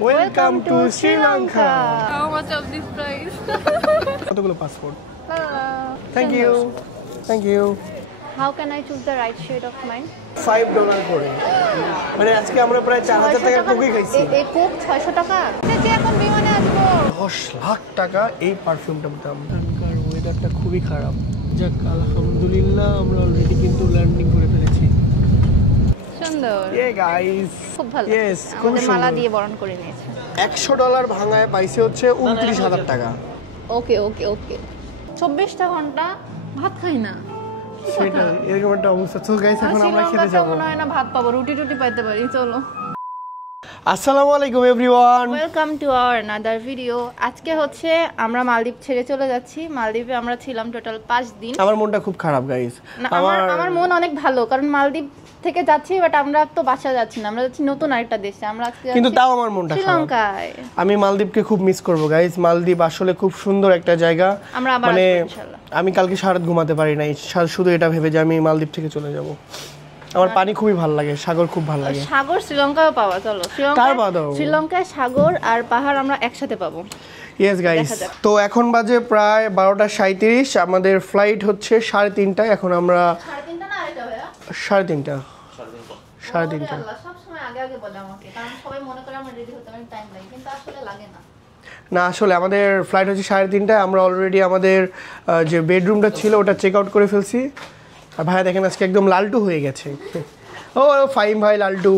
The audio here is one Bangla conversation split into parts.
Welcome to Sri Lanka. How much of this price? কতগুলো passport? Thank you. Thank you. How can I choose the right shade of mine? $5 করে। মানে আজকে আমরা প্রায় 4000 টাকা কোকে খাইছি। এই কোক 600 টাকা। যে এখন বিমানে আসবো 10 লাখ টাকা এই পারফিউমটার দাম। এখানকার ওয়েদারটা খুবই খারাপ। যাক আলহামদুলিল্লাহ আমরা অলরেডি কিন্তু ল্যান্ডিং করে ফেলেছি। সুন্দর। Yeah guys. খুব ভালো। Yes, আমাদের মালা দিয়ে বরণ করে নিয়েছে। $100 ভাঙায় পাইছে হচ্ছে 29000 টাকা। ওকে 24টা ঘন্টা ভাত খাই না। সেটা এরকম একটা অবস্থা। তো গাইস এখন আমরা খেতে যাব। মনে হয় না ভাত পাবো, রুটি পাইতে পারি। চলো। আসসালামু আলাইকুম everyone. Welcome to our another video. আজকে হচ্ছে আমরা মালদ্বীপ ছেড়ে চলে যাচ্ছি। মালদ্বীপে আমরা ছিলাম টোটাল 5 দিন। আমার মনটা খুব খারাপ গাইস। আমার মন অনেক ভালো, কারণ মালদ্বীপ থেকে যাচ্ছি, বাট আমরা তো বাসা যাচ্ছি না, আমরা যাচ্ছি নতুন আরেকটা দেশে। আমরা আজকে কিন্তু তাও আমার মনটা খারাপ। শ্রীলঙ্কায়। আমি মালদ্বীপকে খুব মিস করব গাইস। মালদ্বীপ আসলে খুব সুন্দর একটা জায়গা। আমরা আবার মানে আসবো ইনশাআল্লাহ। আমি কালকে সারা রাত ঘুমাতে পারি নাই, শুধু এটা ভেবে যে আমি মালদ্বীপ থেকে চলে যাব। আমার পানি খুবই ভালো লাগে, সাগর খুব ভালো লাগে। সাগর শ্রীলঙ্কায়ও পাওয়া, চলো শ্রীলঙ্কায় সাগর আর পাহাড় আমরা একসাথে পাবো। ইয়েস গাইস, তো এখন বাজে প্রায় 12:37। আমাদের ফ্লাইট হচ্ছে 3:30টায়। এখন আমরা 3:30 না আরেকটা ভাইয়া 3:30 সব সময় আগে বলে আমাকে, কারণ সবাই মনে করে আমরা রেডি হতে আমার টাইম লাগে, কিন্তু আসলে লাগে না। না আসলে আমাদের ফ্লাইট হচ্ছে 3:30টায়। আমরা অলরেডি আমাদের যে বেডরুমটা ছিল ওটা চেক আউট করে ফেলছি। আর ভাইয়া দেখেন আজকে একদম লালটু হয়ে গেছে। ও ফাইম ভাই লালটু।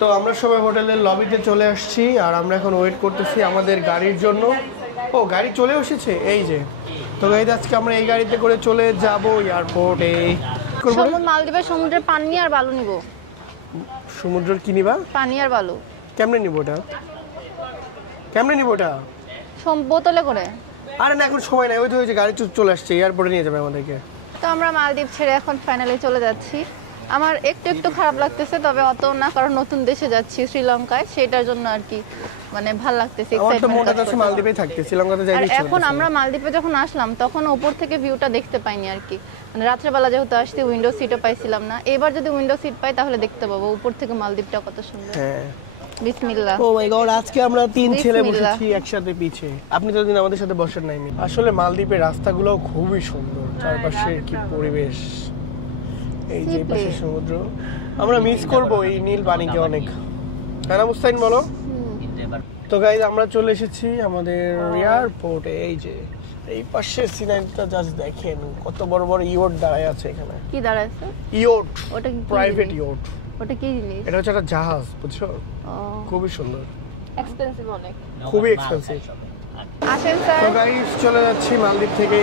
তো আমরা সবাই হোটেলের লবিতে চলে আসছি আর আমরা এখন ওয়েট করতেছি আমাদের গাড়ির জন্য। ও গাড়ি চলে এসেছে এই যে। তো গাইস আজকে আমরা এই গাড়িতে করে চলে যাব এয়ারপোর্টে। মালদ্বীপের সমুদ্রের পানি আর বালু নিব। সমুদ্রের কি নিবা? পানি আর বালু। কেমনে নিব ওটা? বোতলে করে। আরে না এখন সময় নাই, ওই তো গাড়ি চলে আসছে, এয়ারপোর্টে নিয়ে যাবে আমাদেরকে। তো আমরা মালদ্বীপ ছেড়ে এখন ফাইনালি চলে যাচ্ছি। আমার একটু খারাপ লাগতেছে, তবে অত না, কারণ নতুন দেশে যাচ্ছি শ্রীলঙ্কায়, সেটার জন্য আর কি মানে ভালো লাগতেছে, এক্সাইটমেন্ট কাজ করছে। মালদ্বীপে থাকতে শ্রীলঙ্কাতে যাই। আর এখন আমরা মালদ্বীপে যখন আসলাম তখন উপর থেকে ভিউটা দেখতে পাইনি আর কি, মানে রাত্রেবেলা যেহেতু আসছি উইন্ডো সিটও পাইছিলাম না। এবার যদি উইন্ডো সিট পাই তাহলে দেখতে পাবো উপর থেকে মালদ্বীপটা কত সুন্দর। হ্যাঁ বিসমিল্লাহ। ও মাই গড, আজকে আমরা 3 ছেলে বসেছি একসাথে পিছে। আপনি তো দিন আমাদের সাথে বসেন নাই। আসলে মালদ্বীপের রাস্তাগুলো খুবই সুন্দর, চারপাশের কি পরিবেশ, এই যে পাশে সমুদ্র। আমরা মিস করব এই নীল পানিকে অনেক। তাই না মুস্তাইন বলো? তো গাইস আমরা চলে এসেছি আমাদের এয়ারপোর্টে। এই যে এই পাশে সিনারিটা জাস্ট দেখেন, কত বড় বড় ইয়ট দাঁড়ায় আছে এখানে। কি দাঁড়ায় আছে? ইয়ট। ওটা কি প্রাইভেট ইয়ট? ওটা কি জিনিস? এটা হচ্ছে একটা জাহাজ, বুঝছো? খুবই সুন্দর। এক্সপেন্সিভ অনেক। খুবই এক্সপেন্সিভ। আসেন স্যার। তো গাইস চলে যাচ্ছি মালদ্বীপ থেকে।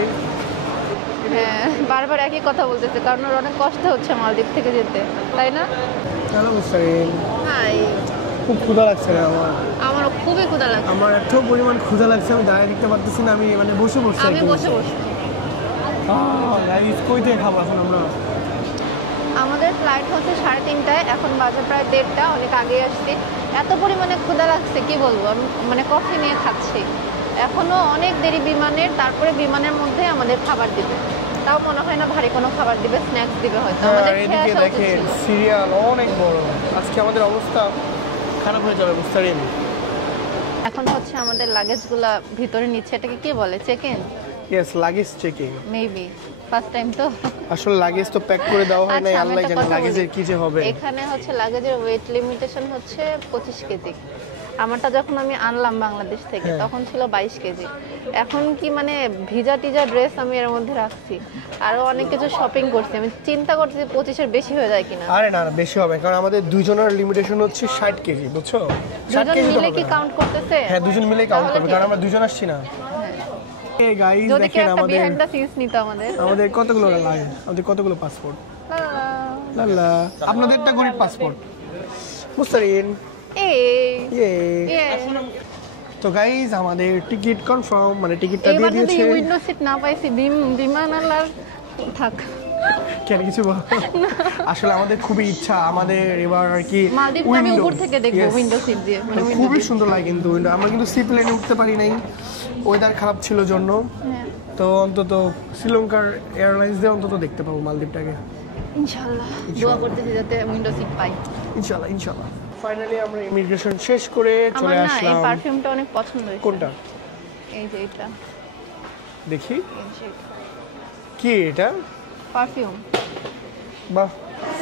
হ্যাঁ বারবার একই কথা বলতেছে, কারণ ওর অনেক কষ্ট হচ্ছে মালদ্বীপ থেকে যেতে, তাই না? হ্যালো মুস্তাইন। হাই। খুব ক্ষুধা লাগছে না আমার? আমারও খুবই ক্ষুধা লাগছে। আমার এত পরিমাণ ক্ষুধা লাগছে আমি দাঁড়িয়ে দেখতে পারতেছি না, আমি মানে বসে আমি বসে গাইস কই থেকে খাবো এখন আমরা? আমাদের ফ্লাইট হচ্ছে 3:30টায়, এখন বাজে প্রায় 1:30, অনেক আগে আসছি। এত পরিমাণে ক্ষুধা লাগছে কি বলবো, আমি মানে কফি নিয়ে খাচ্ছি। এখনো অনেক দেরি বিমানের, তারপরে বিমানের মধ্যে আমাদের খাবার দিবে। তাও মনে হয় না ভারী কোনো খাবার দিবে, স্ন্যাক্স দিবে হয়তো। আমাদের খেয়ে আসা উচিত ছিল। সিরিয়াল অনেক বড়, আজকে আমাদের অবস্থা খারাপ হয়ে যাবে মুস্তারিন। এখন হচ্ছে আমাদের লাগেজগুলা ভিতরে নিচ্ছে, এটাকে কি বলে? Check in? Yes, luggage checking. Maybe first time তো। আসলে লাগেজ তো প্যাক করে দেওয়া হয় না, আল্লাহ জানে লাগেজের কি যে হবে। এখানে হচ্ছে লাগেজের ওয়েট লিমিটেশন হচ্ছে 25 কেজি। আমারটা যখন আমি আনলাম বাংলাদেশ থেকে তখন ছিল 22 কেজি। এখন কি মানে ভিজা টিজা ড্রেস আমি এর মধ্যে রাখছি, আরো অনেক কিছু শপিং করছি। আমি চিন্তা করছি 25-এর বেশি হয়ে যায় কিনা। আরে না বেশি হবে, কারণ আমাদের দুজনের লিমিটেশন হচ্ছে 60 কেজি, বুঝছো? 60 কেজি মিলে কি কাউন্ট করতেছে? হ্যাঁ দুজন মিলে কাউন্ট করবে, কারণ আমরা দুজন আসছি না। এই গাইস দেখেন আমাদের বিহাইন্ড দ্য সিনস নিতে আমাদের কতগুলো লাগে, আমাদের কতগুলো পাসপোর্ট। লালা আপনাদেরটা গরিব পাসপোর্ট মুস্তারিন। তো গাইস আমাদের টিকিট কনফার্ম, মানে টিকিটটা দিয়ে দিয়েছে। এবার যদি উইন্ডো সিট না পাইছি বিমানালার থাক। কেন কিছু বল? আসলে আমাদের খুবই ইচ্ছা, আমাদের এবার আর কি মালদ্বীপ আমি উপর থেকে দেখব উইন্ডো সিট দিয়ে, মানে খুবই সুন্দর লাগে কিন্তু উইন্ডো। আমরা কিন্তু সি প্লেনে উঠতে পারি নাই, ওয়েদার খারাপ ছিল জন্য। তো অন্তত শ্রীলঙ্কার এয়ারলাইন্স দিয়ে অন্তত দেখতে পাবো মালদ্বীপটাকে ইনশাআল্লাহ। দোয়া করতেছি যাতে উইন্ডো সিট পাই ইনশাআল্লাহ। ফাইনালি আমরা ইমিগ্রেশন শেষ করে চলে আমার না এই আসলাম। পারফিউমটা অনেক পছন্দ হয়েছে। কোনটা এই যে এটা, দেখি এই যে কি এটা? পারফিউম। বাহ,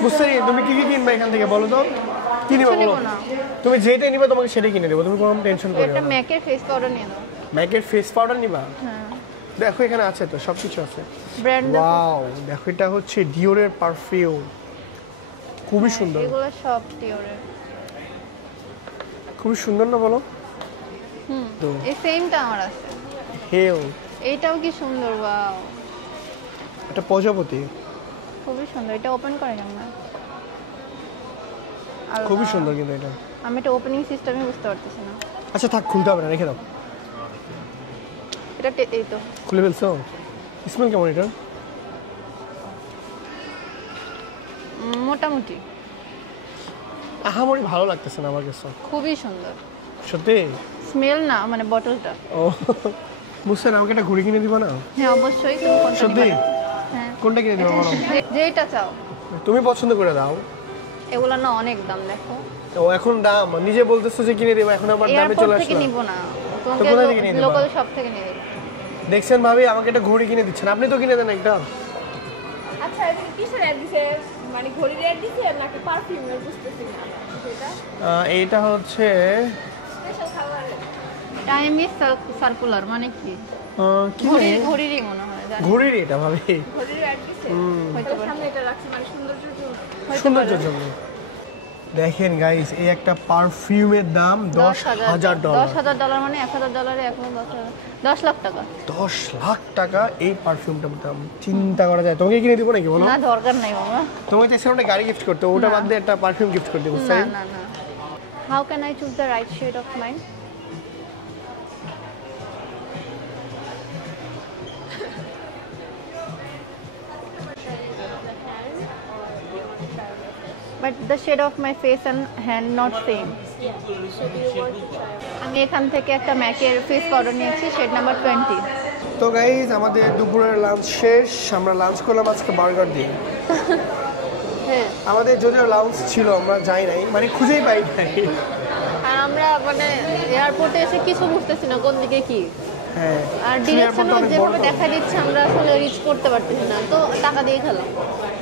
বুঝতে তুমি কি কি কিনবে এখান থেকে বলো তো? কি নিবে কিছু বলো? নিবো না। তুমি যেটা নিবে তোমাকে সেটাই কিনে দেবো, তুমি কোনো টেনশন করো এটা না। ম্যাকের ফেস পাউডার নিয়ে নাও। ম্যাকের ফেস পাউডার নিবা? হ্যাঁ, দেখো এখানে আছে তো, সবকিছু আছে। ব্র্যান্ড ওয়াও, দেখো এটা হচ্ছে ডিওরের পারফিউম, খুবই সুন্দর। এগুলো সব ডিওরের। খুবই সুন্দর না বলো? হুম, তো এই সেমটা আমার আছে। হেল, এইটাও কি সুন্দর, ওয়াও এটা প্রজাপতি, খুবই সুন্দর। এটা ওপেন করে কেমন? খুবই সুন্দর কিন্তু এটা। আমি এটা ওপেনিং সিস্টেমই বুঝতে পারতেছি না। আচ্ছা থাক, খুলতে হবে না, রেখে দাও। এটা এই তো খুলে ফেলছো? স্মেল কেমন এটা? মোটামুটি আহামরি ভালো লাগতেছে না আমার কাছে। খুবই সুন্দর সত্যি? স্মেল না, মানে বটলটা। ও বুঝছে না, আমাকে একটা ঘুড়ি কিনে দিবা না? হ্যাঁ অবশ্যই। তুমি কোনটা সত্যি? নিবা? হ্যাঁ, কোনটা কিনে দিবা বলো? যেটা চাও। তুমি পছন্দ করে দাও। এগুলো না অনেক দাম, দেখো। ও এখন দাম নিজে বলতেছো যে কিনে দিবা, এখন আবার দামে এয়ারপোর্ট চলে থেকে আসলো। নিব না, তো কোথা থেকে নিয়ে নিবা? লোকাল শপ থেকে নিয়ে নিব। দেখছেন ভাবি, আমাকে একটা ঘড়ি কিনে দিচ্ছেন, আপনি তো কিনে দেন একটা। আচ্ছা, এটা কিসের অ্যাড দিছে? মানে ঘড়ির অ্যাড দিছে নাকি পারফিউমের, বুঝতেছি না সেটা। এইটা হচ্ছে স্পেশাল খাবারের। টাইম ইজ সার্কুলার, মানে কি? কি ঘড়িরই মনে হয়, জানি না। ঘড়ির এটা ভাবি, ঘড়ির অ্যাড দিছে। হয়তো তাহলে সামনে এটা রাখছি, মানে সৌন্দর্যের জন্য। সৌন্দর্যের জন্য। দেখেন গাইস, এই একটা পারফিউমের দাম $10,000। $10,000 মানে $1,000 এখন 10 লাখ টাকা। 10 লাখ টাকা এই পারফিউমটার দাম, চিন্তা করা যায়। তোমাকে কিনে দিব নাকি বলো? না, দরকার নাই মামা। তোমাকে চাইছিলাম একটা গাড়ি গিফট করতে, ওটা বাদ দিয়ে একটা পারফিউম গিফট করতে, না বুঝছেন? না না। How can I choose the right shade of mind? But the shade of my face and hand not same. আমি এখান থেকে একটা ম্যাকের ফেস পাউডার নিয়েছি, শেড নাম্বার 20। তো গাইস, আমাদের দুপুরের লাঞ্চ শেষ, আমরা লাঞ্চ করলাম আজকে বার্গার দিয়ে। হ্যাঁ, আমাদের যদিও লাঞ্চ ছিল, আমরা যাই নাই, মানে খুঁজেই পাই নাই। আর আমরা মানে এয়ারপোর্টে এসে কিছু বুঝতেছি না কোন দিকে কি। হ্যাঁ, আর এয়ারপোর্টটা ডিরেকশনও অনেক যেভাবে বড়। দেখা দিচ্ছে আমরা আসলে রিচ করতে পারতেছি না, তো টাকা দিয়ে খেলাম।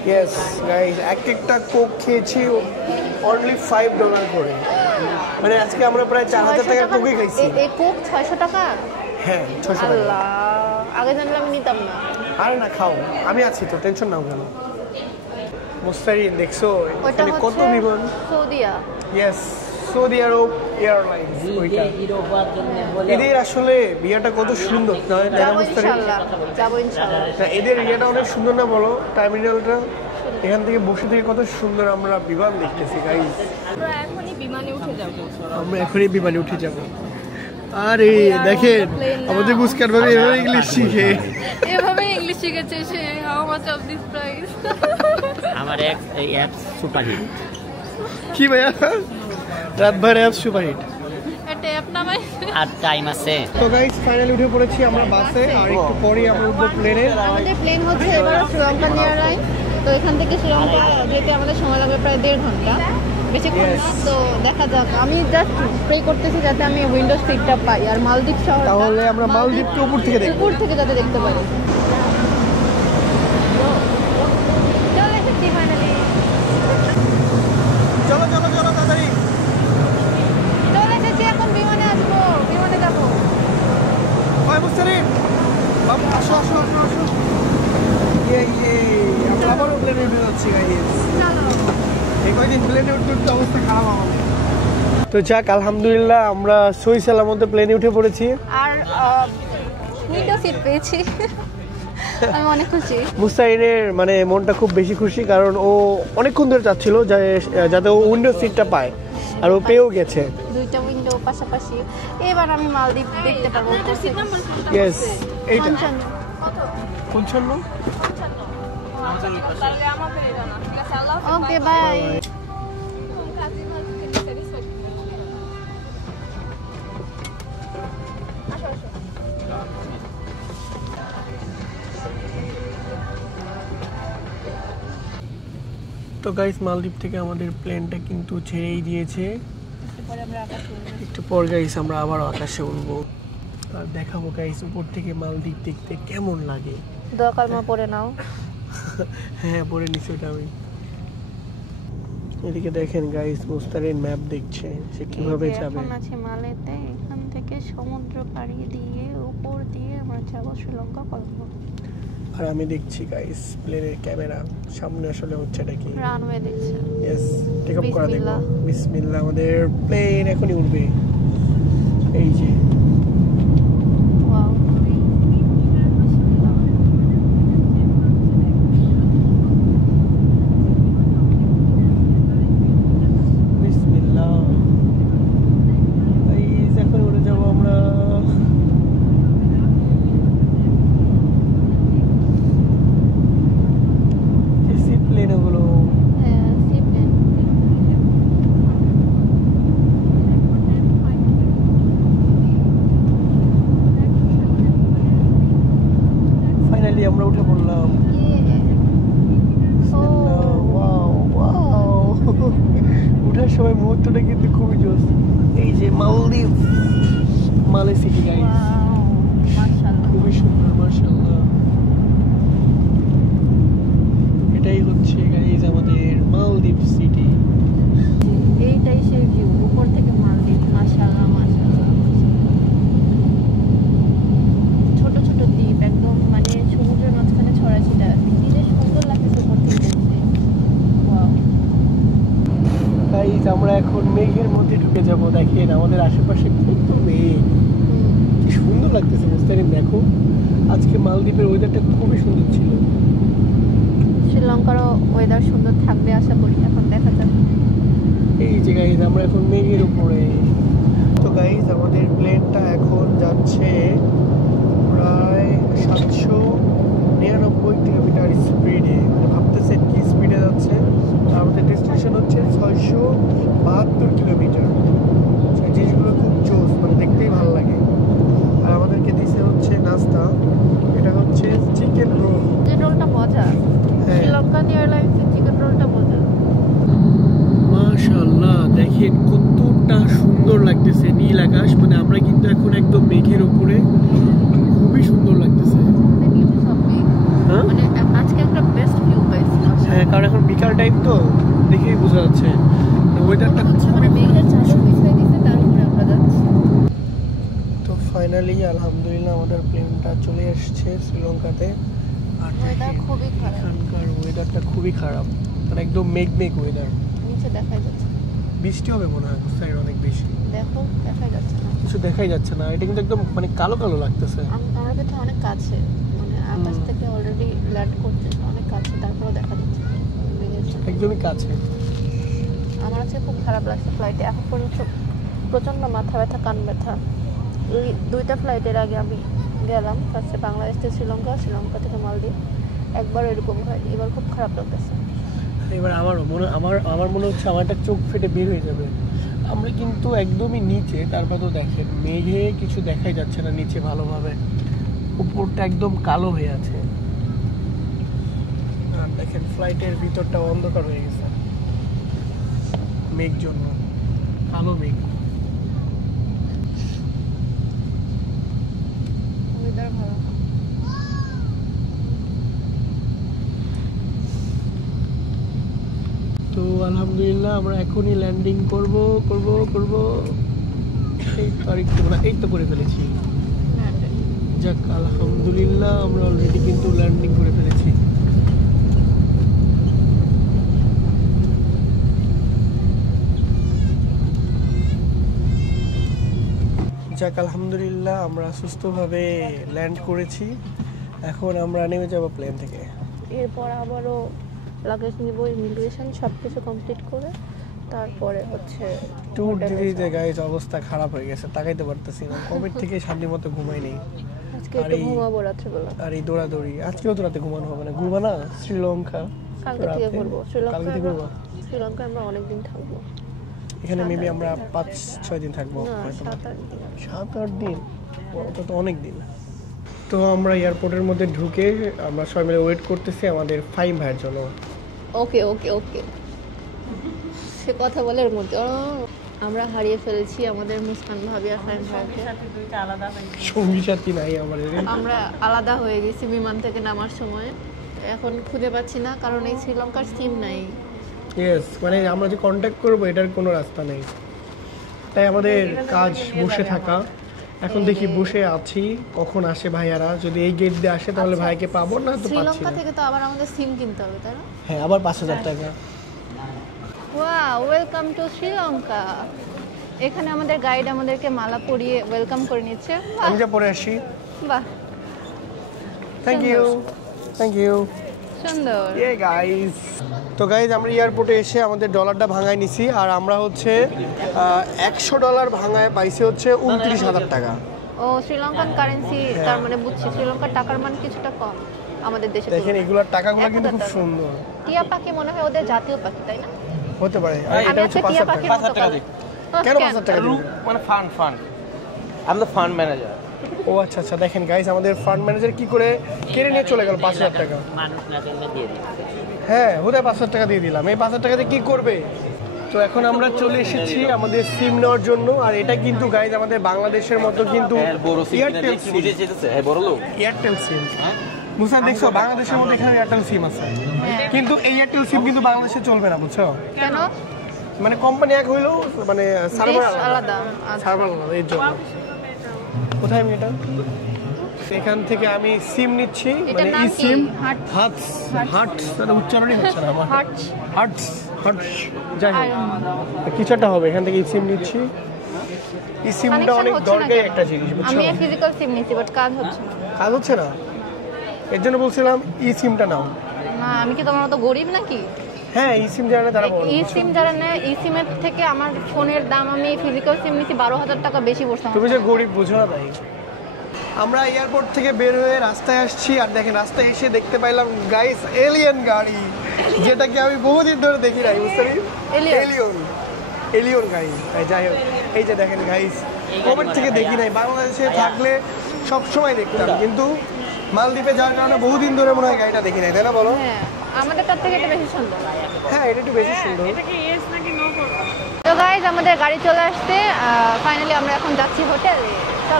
ইয়েস গাইস, একটা কোক খেয়েছি অনলি $5 করে, মানে আজকে আমরা প্রায় 4,000 টাকার কোকই খাইছি। এই কোক 600 টাকা? হ্যাঁ, 600 টাকা। আল্লাহ, আগে জানলে আমি নিতাম না। আরে না, খাও, আমি আছি তো, টেনশন নাও কেন। মুস্তারিন দেখছো ওটা এখানে কত হচ্ছে বিমান? সৌদিয়া। ইয়েস, সৌদি আরব এয়ারলাইন্স। ওইটা এদের আসলে বিয়াটা কত সুন্দর, তাই না যাবো মুস্তারিন? ইনশাল্লাহ, যাবো ইনশাল্লাহ। তা এদের এরিয়াটা অনেক সুন্দর না বলো? টার্মিনালটা এখান থেকে বসে থেকে কত সুন্দর আমরা বিমান দেখতেছি গাইস। আমরা এখনই বিমানে উঠে যাব। আমরা এখনই বিমানে উঠে যাব। আরে দেখেন, আমাদের মুস্কান ভাবে এভাবে ইংলিশ শিখে। এভাবে ইংলিশ শিখেছে সে। How much of this price? আমার এই অ্যাপ সুপারহিট। কি ভাইয়া, রাতভর অ্যাপ সুপারহিট। এটা অ্যাপ নামাই। আর টাইম আছে। তো গাইস, ফাইনালি উঠে পড়েছি আমরা বাসে, আর একটু পরেই আমরা উঠবো প্লেনে। আমাদের প্লেন হচ্ছে এবার শ্রীলঙ্কান এয়ারলাইন। তো এখান থেকে শ্রীলঙ্কা যেতে আমাদের সময় লাগবে প্রায় 1.5 ঘন্টা, বেশিক্ষণ না। তো দেখা যাক, আমি জাস্ট প্রে করতেছি যাতে আমি উইন্ডো সিটটা পাই, আর মালদ্বীপ শহর তাহলে আমরা মালদ্বীপকে উপর থেকে দেখবো। উপর থেকে যাতে দেখতে পারি। চলে এসেছি ফাইনালি, চলো চলো চলো তাড়াতাড়ি। চলে এসেছি, এখন বিমানে আসবো, বিমানে যাবো। ওই মুস্তারিন, বাবু আসো আসো আসো আসো। ইয়ে, আমরা আবারও প্লেনে উঠে যাচ্ছি গাইস। এই কয়দিন প্লেনে উঠতে উঠতে অবস্থা খারাপ আমাদের। তো যাক, আলহামদুলিল্লাহ আমরা সহি সালামতে প্লেনে উঠে পড়েছি। আর উইন্ডো সিট পেয়েছি, আমি অনেক খুশি। মুস্তারিনের মানে মনটা খুব বেশি খুশি, কারণ ও অনেকক্ষণ ধরে চাচ্ছিল যাতে ও উইন্ডো সিটটা পায়, আর ও পেয়েও গেছে। দুইটা উইন্ডো পাশাপাশি, এবার আমি মালদ্বীপ দেখতে পারবো। ইয়েস, এইটা 55। 55। তাহলে আমাকে এটা না। ঠিক আছে, আল্লাহ হাফেজ। ওকে, বাই। তো তো গাইস মালদ্বীপ থেকে আমাদের প্লেনটা কিন্তু ছেড়েই দিয়েছে। একটু পর গাইস আমরা আবার আকাশে উড়বো আর দেখাবো গাইস উপর থেকে মালদ্বীপ দেখতে কেমন লাগে। দোয়া কালমা পড়ে নাও। হ্যাঁ পড়ে নিছি ওটা আমি। এদিকে দেখেন গাইস মুস্তারিন ম্যাপ দেখছে সে কিভাবে যাবে। এখন আছে মালেতে, এখান থেকে সমুদ্র পাড়ি দিয়ে উপর দিয়ে আমরা যাব শ্রীলঙ্কা কলম্বো। আর আমি দেখছি গাইস প্লেনের ক্যামেরা সামনে আসলে হচ্ছে এটা কি রানওয়ে দেখছে। ইয়েস টেক অফ করা দেখবো। বিসমিল্লাহ। বিসমিল্লাহ আমাদের প্লেন এখনই উঠবে। এই যে ওয়াও বিসমিল্লাহ গাইস এখন উড়ে যাব আমরা। এসি প্লেন ওগুলো হ্যাঁ সিপ্লেন। ফাইনালি আমরা উঠে পড়লাম। ও ওয়াও ওয়াও উঠার সময় মুহূর্তটা কিন্তু খুবই জোস। এই যে মালদ্বীপ মালে সিটি গাইস ওয়াও মাশাআল্লাহ। খুবই সুন্দর মাশাআল্লাহ। এটাই হচ্ছে গাইস আমাদের মালদ্বীপ সিটি। এইটাই সেই ভিউ উপর থেকে মালদ্বীপ। মাশাআল্লাহ মাশাআল্লাহ। ছোট ছোট দ্বীপ একদম মানে সমুদ্রের মাঝখানে ছড়াছিটা আছে। কি যে সুন্দর লাগছে উপর থেকে দেখতে। ওয়াও গাইস আমরা এখন মেঘের মধ্যে ঢুকে যাব। দেখেন আমাদের আশেপাশে কত মেঘ, কি সুন্দর লাগতেছে মুস্তারিন দেখো। আজকে মালদ্বীপের ওয়েদারটা খুবই সুন্দর ছিল। শ্রীলঙ্কারও ওয়েদার সুন্দর থাকবে আশা করি, এখন দেখা যাক। এই যে গাইজ আমরা এখন মেঘের উপরে। তো গাইজ আমাদের প্লেনটা এখন যাচ্ছে প্রায় 799 কিলোমিটার স্পিডে। মানে ভাবতেছেন কি স্পিডে যাচ্ছে। আর আমাদের ডেস্টিনেশন হচ্ছে 672 কিলোমিটার। সেই জিনিসগুলো খুব জোস, মানে দেখতেই ভালো লাগে। আর আমাদেরকে দিছে হচ্ছে নাস্তা, এটা হচ্ছে চিকেন রোল। চিকেন রোলটা মজা। হ্যাঁ। শ্রীলঙ্কান এয়ারলাইন্সের চিকেন রোলটা মজা। মাশাআল্লাহ দেখেন কতটা সুন্দর লাগতেছে নীল আকাশ। মানে আমরা কিন্তু এখন একদম মেঘের উপরে, খুবই সুন্দর লাগতেছে। হ্যাঁ মানে আজকে একটা বেস্ট ভিউ পাইছি। হ্যাঁ কারণ এখন বিকাল টাইম তো দেখেই বোঝা যাচ্ছে ওয়েদারটা মানে মেঘের চাদর বিছিয়ে দিতে তারপরে আমরা যাচ্ছি। তো ফাইনালি আলহামদুলিল্লাহ আমাদের প্লেনটা চলে এসেছে শ্রীলঙ্কাতে। আর ওয়েদার খুবই খারাপ। এখানকার ওয়েদারটা খুবই খারাপ, মানে একদম মেঘ মেঘ ওয়েদার। নিচে দেখাই যাচ্ছে না। বৃষ্টি হবে মনে হয় সাইড অনেক বেশি, দেখো দেখাই যাচ্ছে না। কিছু দেখাই যাচ্ছে না। এটা কিন্তু একদম মানে কালো কালো লাগতেছে। আমরা কিন্তু অনেক কাছে, মানে আকাশ থেকে অলরেডি ল্যান্ড করছে অনেক কাছে, তারপরেও দেখা যাচ্ছে না মেঘের চাদর। একদমই কাছে। আমার কাছে খুব খারাপ লাগছে ফ্লাইটে এখন পর্যন্ত। প্রচণ্ড মাথা ব্যথা কান ব্যথা। এই দুইটা ফ্লাইটের আগে আমি গেলাম, ফার্স্টে বাংলাদেশ থেকে শ্রীলঙ্কা, শ্রীলঙ্কা থেকে মালদ্বীপ। একবার এরকম হয়, এবার খুব খারাপ লাগতেছে। এবার আমার মনে হচ্ছে আমার একটা চোখ ফেটে বের হয়ে যাবে। আমরা কিন্তু একদমই নিচে, তারপর তো দেখেন মেঘে কিছু দেখাই যাচ্ছে না নিচে ভালোভাবে, উপরটা একদম কালো হয়ে আছে। আর দেখেন ফ্লাইটের ভিতরটা অন্ধকার হয়ে গেছে মেঘ জন্য, কালো মেঘ। ওয়েদার ভালো না। তো আলহামদুলিল্লাহ আমরা এখনই ল্যান্ডিং করব। এই তারিখ তো এই তো করে ফেলেছি। যাক আলহামদুলিল্লাহ আমরা অলরেডি কিন্তু ল্যান্ডিং করে ফেলেছি। যাক আলহামদুলিল্লাহ আমরা সুস্থভাবে ল্যান্ড করেছি। এখন আমরা নেমে যাব প্লেন থেকে। এরপর আবারও লাগেজ নিব, ইমিগ্রেশন সব কিছু কমপ্লিট করে তারপরে হচ্ছে ট্যুর দিতে গাইজ অবস্থা খারাপ হয়ে গেছে, তাকাইতে পারতেছি না। কবে থেকে শান্তি মতো ঘুমাই নেই। আজকে একটু ঘুমাবো রাত্রেবেলা। আর এই দৌড়াদৌড়ি আজকেও তো রাতে ঘুমানো হবে না। ঘুরবা না শ্রীলঙ্কা? কালকে থেকে ঘুরবো কালকে থেকে ঘুরবা? শ্রীলঙ্কায় আমরা অনেকদিন থাকবো। এখানে মেবি আমরা 5-6 দিন থাকবো না, হয়তো। 7-8 দিন। 7-8 দিন, ওটা তো অনেক দিন। তো আমরা এয়ারপোর্টের মধ্যে ঢুকে আমরা সবাই মিলে ওয়েট করতেছি আমাদের ফাইম ভাইয়ের জন্য। ওকে ওকে ওকে সে কথা বলে এর মধ্যে আমরা হারিয়ে ফেলেছি আমাদের মুস্কান ভাবি আর ফাহিম ভাইকে। সঙ্গী সাথী নাই আমার। আমরা আলাদা হয়ে গেছি বিমান থেকে নামার সময়। এখন খুঁজে পাচ্ছি না কারণ এই শ্রীলঙ্কার সিম নাই। ইয়েস, মানে আমরা যে কন্ট্যাক্ট করবো এটার কোনো রাস্তা নেই, তাই আমাদের কাজ বসে থাকা। এখন দেখি বসে আছি কখন আসে ভাইয়ারা, যদি এই গেট দিয়ে আসে তাহলে ভাইকে পাবো, না তো পাচ্ছি শ্রীলঙ্কা না। থেকে তো আবার আমাদের সিম কিনতে হবে তাই না? হ্যাঁ, আবার 5,000 টাকা। Wow, welcome to Sri Lanka. এখানে আমাদের গাইড আমাদেরকে মালা পরিয়ে ওয়েলকাম করে নিচ্ছে। আমি যা পরে আসি। বাহ, থ্যাংক ইউ, থ্যাংক ইউ। সুন্দর। ইয়ে গাইস, তো গাইস আমরা এয়ারপোর্টে এসে আমাদের ডলারটা ভাঙায় নিছি, আর আমরা হচ্ছে $100 ভাঙায় পাইছি হচ্ছে 29,000 টাকা। ও শ্রীলঙ্কান কারেন্সি, তার মানে বুঝছি শ্রীলঙ্কার টাকার মান কিছুটা কম আমাদের দেশে। দেখেন এগুলোর টাকাগুলো কিন্তু খুব সুন্দর। টিয়া পাখি মনে হয় ওদের জাতীয় পাখি তাই না? হতে পারে। আর আমি এটা হচ্ছে একটা টিয়া 5,000 পাখির টাকা। মতো কালার। কেন 5,000 টাকা দিবেন? মানে fund I am the fund manager. ও আচ্ছা আচ্ছা, দেখেন গাইস আমাদের ফান্ড ম্যানেজার কি করে কেড়ে নিয়ে চলে গেল 5,000 টাকা। মানুষ না চললে দিয়ে দিচ্ছে। হ্যাঁ, হুদায় 5,000 টাকা দিয়ে দিলাম। এই 5,000 টাকাতে কি করবে? তো এখন আমরা চলে এসেছি আমাদের সিম নেওয়ার জন্য, আর এটা কিন্তু গাইস আমাদের বাংলাদেশের মতো কিন্তু এয়ারটেল সিম। এয়ারটেল সিম মুসা দেখছো, বাংলাদেশের মধ্যে এখানে এয়ারটেল সিম আছে, কিন্তু এই এয়ারটেল সিম কিন্তু বাংলাদেশে চলবে না, বুঝছো? কেন? মানে কোম্পানি এক হইলো, মানে সার্ভার দেশ আলাদা। আচ্ছা। সার্ভার আলাদা, এর জন্য। কোথায় আমি এটা? এখান থেকে আমি সিম নিচ্ছি, এটার মানে নাম ই কি? সিম। হাট- হাটস হাটস, মানে উচ্চারণই হচ্ছে না আমার। হার্টস। হাটস হাটস, যাই হোক কিছু একটা হবে। এখান থেকে ই সিম নিচ্ছি। এই সিমটা কানেকশন অনেক হচ্ছে না দরকারি কেন? একটা জিনিস, বুঝছো? আমি ফিজিক্যাল সিম নিছি বাট কাজ হচ্ছে না। কাজ হচ্ছে না, এর জন্য বলছিলাম ই সিমটা নাও। না, আমি কি তোমার মতো গরিব নাকি? হ্যাঁ, ই সিম যারা তারা বড়। ই সিম যারা নেয়, ই সিমের থেকে আমার ফোনের দাম, আমি ফিজিক্যাল সিম নিছি 12,000 টাকা বেশি পড়ছে আমার তুমি যে ফোনে। গরিব বুঝো না তাই। আমরা এয়ারপোর্ট থেকে বের হয়ে রাস্তায় আসছি, আর দেখেন রাস্তায় এসে দেখতে পাইলাম গাইস এলিয়েন গাড়ি, যেটাকে আমি বহুদিন ধরে দেখি নাই, বুঝতে পারি? Alien? এলিয়ন গাড়ি। যাই হোক, এই যে দেখেন গাইস, কোভিড থেকে দেখি নাই, বাংলাদেশে থাকলে সব সময় দেখতাম, কিন্তু মালদ্বীপে যাওয়ার কারণে বহুদিন ধরে মনে হয় গাড়িটা দেখি নাই, তাই না বলো? হ্যাঁ, আমাদের তার থেকে এটা বেশি সুন্দর। হ্যাঁ, এটা একটু বেশি সুন্দর। তো গাইজ আমাদের গাড়ি চলে আসছে, ফাইনালি আমরা এখন যাচ্ছি হোটেলে।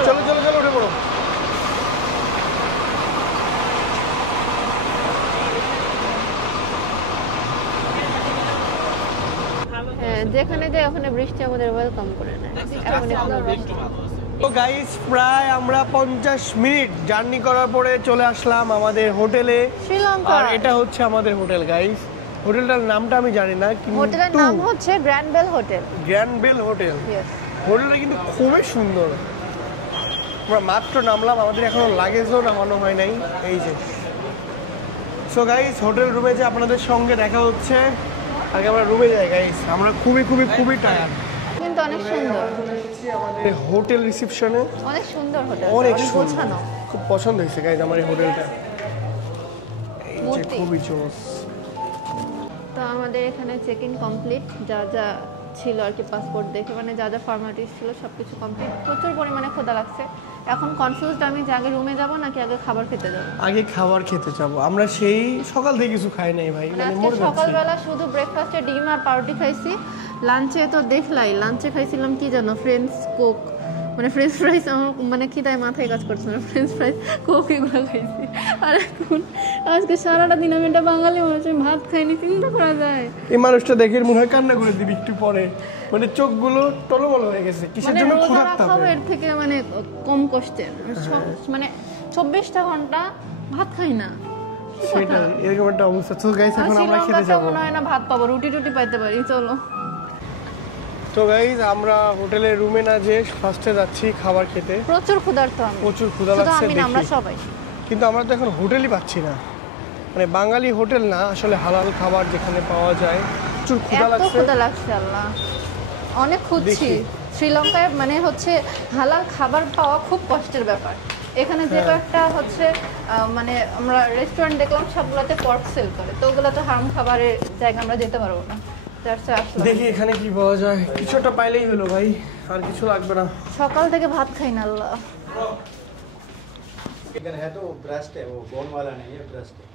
চলো চলো চলো, উঠে পড়ো। হ্যাঁ, যেখানে যাই ওখানে বৃষ্টি আমাদের ওয়েলকাম করে নেয়। তো গাইস, প্রায় আমরা 50 মিনিট জার্নি করার পরে চলে আসলাম আমাদের হোটেলে। শ্রীলঙ্কা। আর এটা হচ্ছে আমাদের হোটেল গাইস। হোটেলটার নামটা আমি জানি না, হোটেলের নাম হচ্ছে grand bell hotel. Grand bell hotel. Yes. হোটেলটা কিন্তু খুবই সুন্দর। আমরা মাত্র নামলাম, আমাদের এখনো লাগেজও নামানো হয় নাই। এই যে, সো গাইস হোটেল রুমে যে আপনাদের সঙ্গে দেখা হচ্ছে। আগে আমরা রুমে যাই গাইস, আমরা খুবই খুবই খুবই টায়ার্ড। কিন্তু অনেক সুন্দর, আমাদের হোটেল রিসেপশনে অনেক সুন্দর হোটেল, অনেক অনেক সুন্দর, গোছানো। খুব পছন্দ হয়েছে গাইস আমার এই হোটেলটা। এই যে মূর্তি। খুবই জোস। তো আমাদের এখানে চেক ইন কমপ্লিট, যা যা ছিল আর কি পাসপোর্ট দেখে, মানে যা যা ফর্মালিটিস ছিল সব কিছু কমপ্লিট। প্রচুর পরিমাণে ক্ষুধা লাগছে, এখন কনফিউজড আমি যে আগে রুমে যাব নাকি আগে খাবার খেতে যাব। আগে খাবার খেতে যাবো, আমরা সেই সকাল থেকে কিছু খাই নাই ভাই, মানে আজকে মরে যাচ্ছি। সকালবেলা শুধু ব্রেকফাস্টে ডিম আর পাউরুটি খাইছি। লাঞ্চে তো দেখলাই, লাঞ্চে খাইছিলাম কি জানো, ফ্রেঞ্চ কোক, মানে ফ্রেঞ্চ ফ্রাইস। আমার মানে খিদায় মাথায় কাজ করছে না, ফ্রেঞ্চ ফ্রাইস কোক এগুলো খাইছি। আর এখন আজকে সারাটা দিন আমি একটা বাঙালি মানুষ, আমি ভাত খাইনি, চিন্তা করা যায়। এই মানুষটা দেখে মনে হয় কান্না করে দিবি একটু পরে, মানে চোখগুলো টলমল হয়ে গেছে কিসের মানে জন্য রোজা ক্ষুধার্ত রাখাও হবে। এর থেকে মানে কম কষ্টের। মানে 24টা ঘন্টা ভাত খাই না। কি কথা? সেটাই, এরকম একটা অবস্থা। তো গাইস এখন আমরা খেতে শ্রীলঙ্কাতে যাবো। মনে হয় না ভাত পাবো, রুটি টুটি পাইতে পারি। চলো। তো গাইস আমরা হোটেলের রুমে না যেয়ে ফার্স্টে যাচ্ছি খাবার খেতে। প্রচুর ক্ষুধার্ত আমি, প্রচুর ক্ষুধা শুধু লাগছে আমি না, আমরা দেখি। সবাই। কিন্তু আমরা তো এখন হোটেলই পাচ্ছি না, মানে বাঙালি হোটেল না, আসলে হালাল খাবার যেখানে পাওয়া যায়। প্রচুর ক্ষুধা এত লাগছে। ক্ষুধা লাগছে আল্লাহ, অনেক খুঁজছি। দেখি। শ্রীলঙ্কায় মানে হচ্ছে হালাল খাবার পাওয়া খুব কষ্টের ব্যাপার। এখানে যে হ্যাঁ। কয়েকটা হচ্ছে মানে আমরা রেস্টুরেন্ট দেখলাম সবগুলোতে পর্ক সেল করে, তো ওগুলো তো হারাম খাবারের জায়গা, আমরা যেতে পারবো না। আসলাম, দেখি এখানে কি পাওয়া যায়, কিছুটা পাইলেই হলো ভাই, আর কিছু লাগবে না। সকাল থেকে ভাত খাই না আল্লাহ। चिकन है तो ब्रेस्ट है, वो बोन वाला नहीं है, ब्रेस्ट है।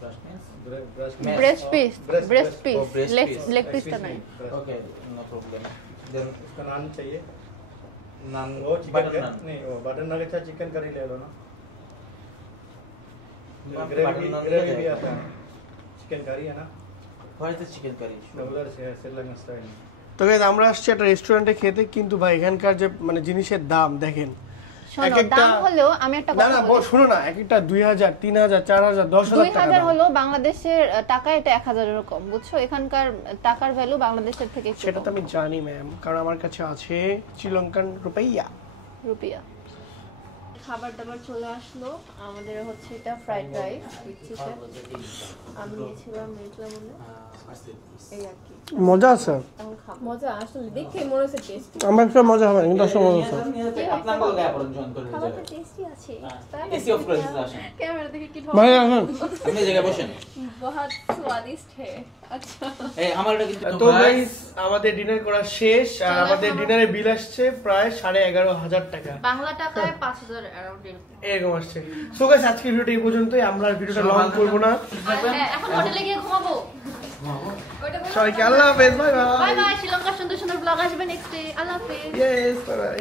Breast piece breast Oh, piece breast leg piece. Leg piece तो नहीं Okay, no problem. Then उसका नान चाहिए naan, वो चिकन butter naan. नहीं वो बटर नान के साथ चिकन करी ले लो ना Butter ग्रेवी naan ग्रेवी ले भी ले. आता है चिकन करी है ना What is the chicken curry? Regular से श्रीलंका स्टाइल তো guys, আমরা আসছি একটা রেস্টুরেন্টে খেতে, কিন্তু ভাই এখানকার যে মানে জিনিসের দাম দেখেন। শোনো এক-একটা- দাম হলেও আমি একটা না কথা না বলি শোনো না, এক একটা 2000 3000 4000 10000 টাকা 2000 দাম। হলো বাংলাদেশের টাকা এটা 1000 এর কম বুঝছো এখানকার টাকার ভ্যালু বাংলাদেশের থেকে একটু সেটা তো কম। আমি জানি ম্যাম, কারণ আমার কাছে আছে শ্রীলঙ্কান রুপিয়া। রুপিয়া খাবার দাবার চলে আসলো আমাদের হচ্ছে এটা ফ্রাইড রাইস দিচ্ছি স্যার আমি নিয়েছিলাম মনে এই আর কি মজা আছে, এখন খাবো মজা আসলে দেখে মনে হচ্ছে টেস্টি আমার কাছে মজা হবে না, কিন্তু আসলে মজা আছে। আপনার বল গায়ে পড়ুন জয়েন করে খাবারটা টেস্টি আছে এসি অফ করে দিতে আসেন ক্যামেরা দেখে কি ভাই এখন আপনি জায়গায় বসেন बहुत स्वादिष्ट है अच्छा এই আমার এটা কিন্তু তো গাইস আমাদের ডিনার করা শেষ, আর আমাদের ডিনারে বিল আসছে প্রায় 11,500 টাকা বাংলা টাকায় 5000 अराउंड এরকম আসছে। সো গাইস আজকের ভিডিওটা এই পর্যন্তই, আমরা আর ভিডিওটা লং করব না। এখন হোটেলে গিয়ে ঘুমাবো সবাইকে আল্লাহ হাফেজ, বাই বাই বাই। বাই শ্রীলঙ্কার সুন্দর সুন্দর ব্লগ আসবে নেক্সট ডে আল্লাহ হাফেজ ইয়েস, বাই বাই।